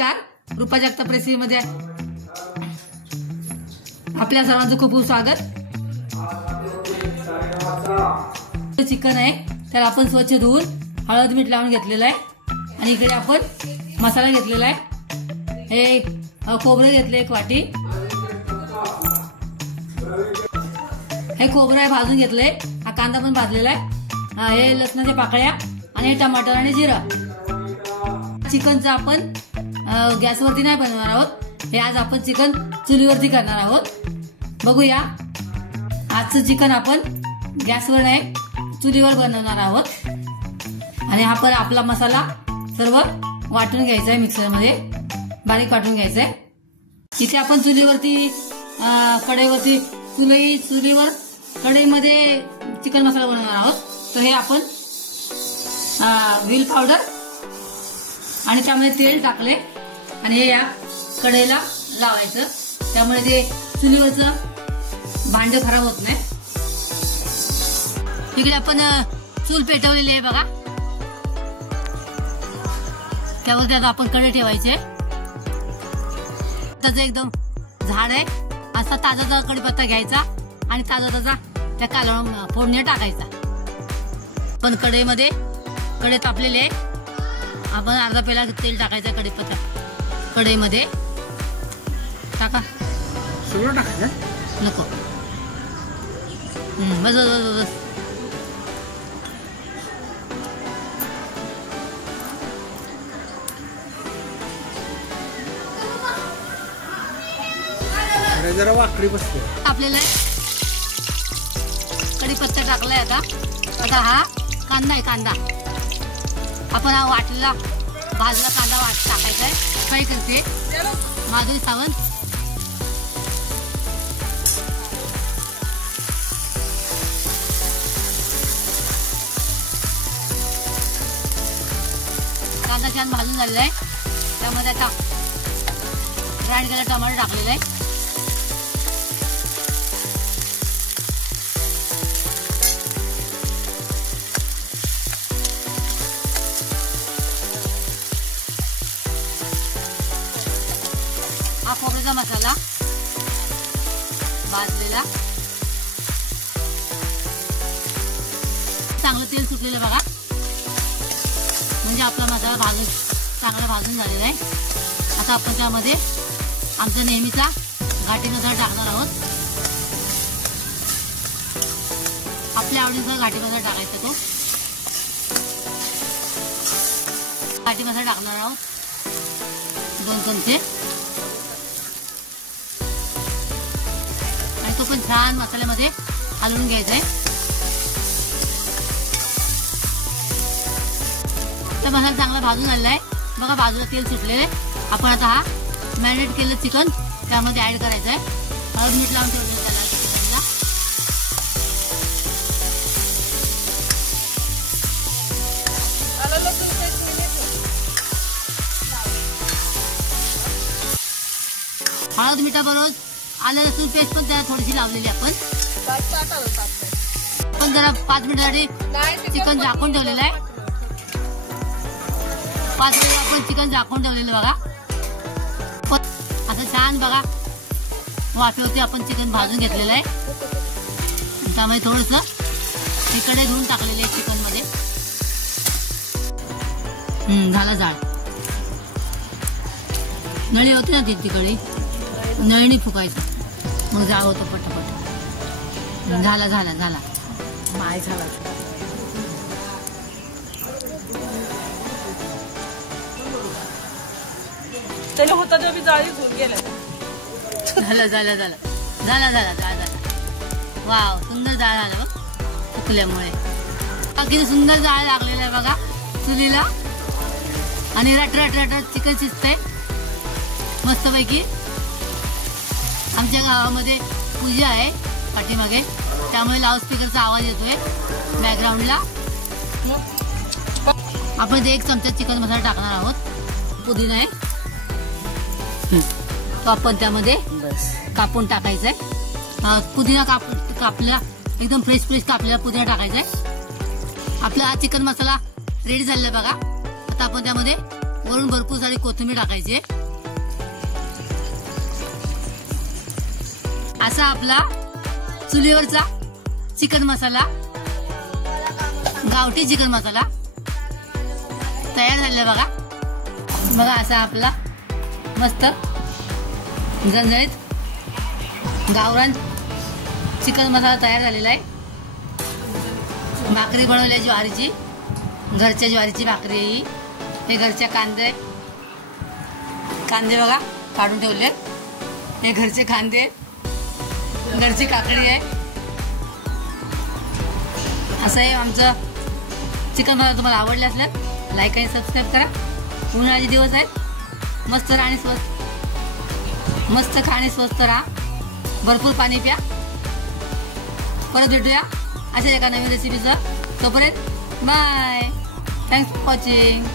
नमस्कार, रूपा जगताप रेसिपी मध्ये आपल्या सर्वांचं खूप खूप स्वागत। चिकन आहे तर आपण स्वच्छ धुवून हळद मीठ लावून घेतलेलं आहे आणि इकडे आपण मसाला घेतलेला आहे। हे खोबरं घेतलं एक वाटी, हे खोबरं आहे भाजून घेतलंय, हा कांदा पण भाजलेला आहे, हे लसणाच्या पाकळ्या आणि टमाटर आणि जिरा। चिकनचं आपण गॅसवरती नाही बनवणार आहोत, हे आज आपण चिकन चुलीवरती करणार आहोत। बघूया, आजचं चिकन आपण गॅसवर नाही चुलीवर बनवणार आहोत। आणि हा पण आपला मसाला सर्व वाटून घ्यायचा आहे, मिक्सर मध्ये बारीक वाटून घ्यायचा आहे। इथे आपण चुलीवरती कढईवरती चुलीवर कढईमध्ये चिकन मसाला बनवणार आहोत। तर हे आपण व्हील पावडर आणि त्यामध्ये तेल टाकले आणि हे या कढईला लावायचं, त्यामुळे ते चुलीवरचं भांड खराब होत नाही। इकडे आपण चूल पेटवलेली आहे बघा, त्यावर आता आपण कढई ठेवायचे। त्याचं एकदम झाड आहे, असा ताजा कढीपत्ता घ्यायचा आणि ताजा त्या कालवण फोडणी टाकायचा। पण कढई तापलेली आहे, आपण अर्धा पेला तेल टाकायचं कढीपत्ता कढईमध्ये टाका, सगळं टाकायचं नको, बस बस बस। जरा वाकडी बसते आपल्याला कढीपत्ता टाकलाय। आता हा कांदा आहे, कांदा आपण हा वाटलेला भाजला कांदा टाकायचा आहे। फ्राय करते माधुरी सावंत। कांदा छान भाजून झालेला आहे, त्यामध्ये आता ग्राइंड केलेला टमाटर टाकलेला आहे। हा खोबऱ्याचा मसाला भाजलेला, चांगलं तेल सुटलेलं बघा, म्हणजे आपला मसाला चांगला भाजून झालेला आहे। आता आपण त्यामध्ये आमचा नेहमीचा घाटी मसाला टाकणार आहोत। आपल्या आवडीनुसार घाटी मसाला टाकायचा, तो घाटी मसाला टाकणार आहोत 2 चमचे, आणि तो पण छान मसाल्यामध्ये हलवून घ्यायचा आहे। तर मसाला चांगला भाजून झालेला आहे बघा, बाजूला तेल सुटलेलं आहे। आपण आता हा मॅरिनेट केलेलं चिकन त्यामध्ये ऍड करायचं आहे, हळद मीठ लावून ठेवलेलं त्याला चिकनला। हळद मिठाबरोबर आलं लसूण पेस्ट पण त्याला थोडीशी लावलेली आपण जरा 5 मिनिटासाठी चिकन झाकून ठेवलेलं आहे। 5 मिनिट आपण चिकन झाकून ठेवलेलं बघा, असं छान बघा वाफेवरती आपण चिकन भाजून घेतलेलं आहे। त्यामध्ये थोडस इकडे धुवून टाकलेले आहे चिकन मध्ये, झाला जाळ। नळी होती ना तिकडे, नळीने फुकायचं मग जाळ होतं पटापट। झाला माय झाला। त्याला होता तेव्हा जाळी होत गेला। झाला वाव, सुंदर जाळ झालं फुकल्यामुळे, किती सुंदर जाळ लागलेला आहे बघा चुलीला, आणि रट चिकन शिजतंय मस्तपैकी। आमच्या गावामध्ये पूजा आहे पाठीमागे, त्यामुळे लाऊडस्पीकरचा आवाज येतोय बॅकग्राऊंडला। आपण 1 चमचा चिकन मसाला टाकणार आहोत, पुदिना आहे तो आपण त्यामध्ये कापून टाकायचा आहे। पुदिना कापलेला एकदम फ्रेश कापलेला पुदिना टाकायचा आहे। आपला हा चिकन मसाला रेडी झालेला बघा। आता आपण त्यामध्ये वरून भरपूर सारी कोथिंबीर टाकायची. असा आपला चुलीवरचा चिकन मसाला, गावठी चिकन मसाला तयार झालेला बघा. बघा असा आपला मस्त झणझणीत गावरान चिकन मसाला तयार झालेला आहे. भाकरी बनवल्या ज्वारीची, घरच्या ज्वारीची भाकरी ही. हे घरच्या कांदे बघा काढून ठेवले. हे घरचे कांदे, घरची काकडी आहे. असं आहे आमचं चिकन मसाला. तुम्हाला आवडले असल्यास लाईक आणि सबस्क्राईब करा. उन्हाळ्याचे दिवस आहेत. मस्त राहा आणि मस्त खा आणि स्वस्त राहा. भरपूर पाणी प्या. परत भेटूया अशा एका नवीन रेसिपीचं. तोपर्यंत बाय. Thanks for watching.